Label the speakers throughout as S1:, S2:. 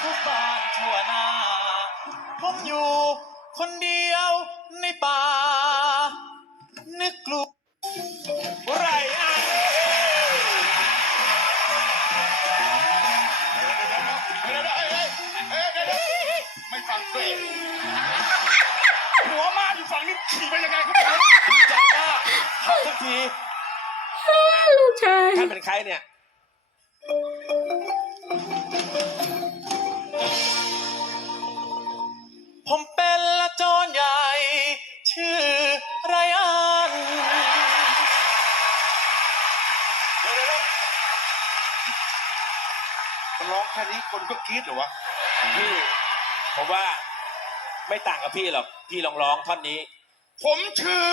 S1: ทุกบ้านทั่วหน้าผมอยู่ คนเดียวในป่า นึกกลัวไรอัน
S2: ไม่ฟังเลยหัวมาอยู่ฝั่งนี้ขี่ไปยังไงครับ
S1: ดีใจมากทักทีฮ่
S2: าลูกชาท่านเป็นใครเนี่ย
S1: ผมเป็นละโจรใหญ่ ชื่อไรอัน
S2: ร้องแค่นี้คนก็คิดหรอวะพี่
S1: ผมว่าไม่ต่างกับพี่หรอกพี่ลองร้องท่อนนี้
S2: ผมชื่อ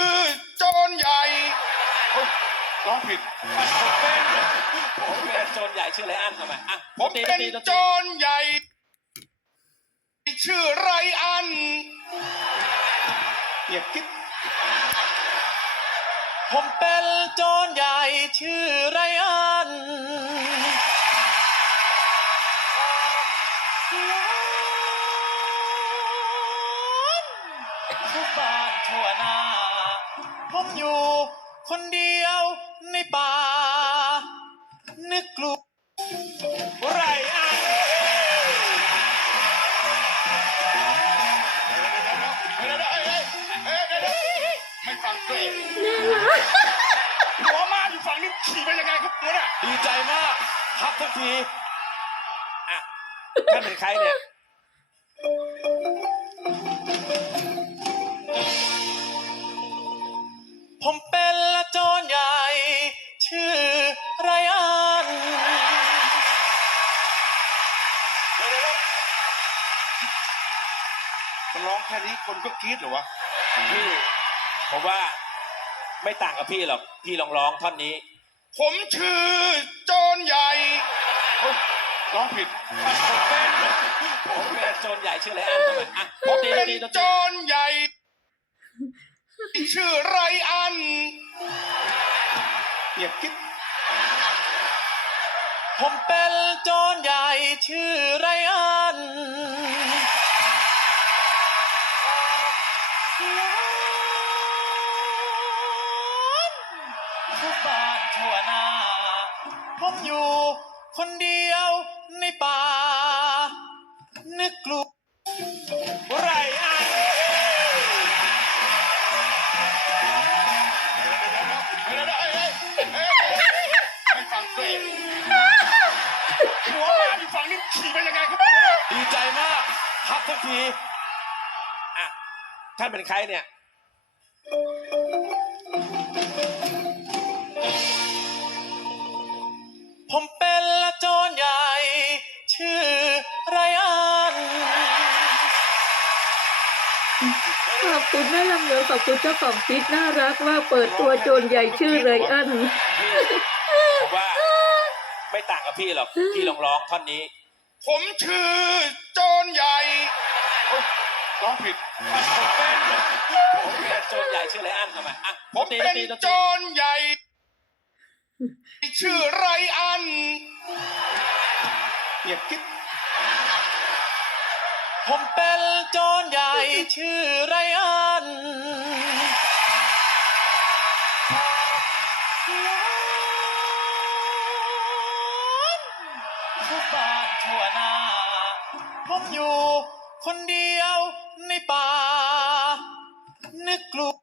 S2: โจรใหญ่ร้องผิด
S1: ผมเป็นโจรใหญ่ ชื่อไรอันทำไมอ่
S2: ะผมเป็นโจรใหญ่ชื่อไรอันเหยียบกิ๊บ
S1: ผมเป็นโจรใหญ่ชื่อไรอันทุกบ้านทั่วหน้าผมอยู่คนเดียวในป่านึกกลัวไรอ่ะ
S2: หัวมาอยู่ฝั่งนี้ขี่ไปยังไงครับตัว
S1: น่ะ ดีใจมากพับทันทีอ่ะท่านเป็นใครเนี่ยผมเปจรใหญ่ ชื่อไรอัน
S2: มันร้องแค่นี้คนก็กรี๊ดหรอวะพี่
S1: ผมว่าไม่ต่างกับพี่หรอก พี่ลองร้องท่อนนี้
S2: ผมชื่อโจรใหญ่ร้องผิดผมเป็
S1: นโจรใหญ่ ชื่ออะไรอ่ะ
S2: ผมเป็นโจรใหญ่ชื่อไรอันเียบคิด
S1: ผมเป็นจอนใหญ่ชื่อไรอันทุกบ้านทั่วหน้าผมอยู่คนเดียวในป่า นึกกลัว
S2: หัวมาอยู่ฝั่งนี้ขี่ไปยังไงครับ
S1: ดีใจมากพักทุกทีอ่ะท่านเป็นใครเนี่ย ผมเป็นละโจรใหญ่ ชื่อไรอัน
S3: ขอบคุณแม่ลำเหนือขอบคุณเจ้าของคิปน่ารักว่า เปิดตัวโจรใหญ่ชื่อไรอัน
S1: ว่าไม่ต่างกับพี่หรอกพี่ลองร้องท่อนนี้
S2: ผมชื่อโจนใหญ่ร้องผิดผมเป็น
S1: โจนใหญ่ ชื่ออะไรอ่านทำไม
S2: ผมเป็นโจนใหญ่ ชื่อไรอันเยี่ยคิด
S1: ผมเป็นโจนใหญ่ชื่อไรอันชั่วหน้า ผมอยู่คนเดียวในป่า นึกกลัว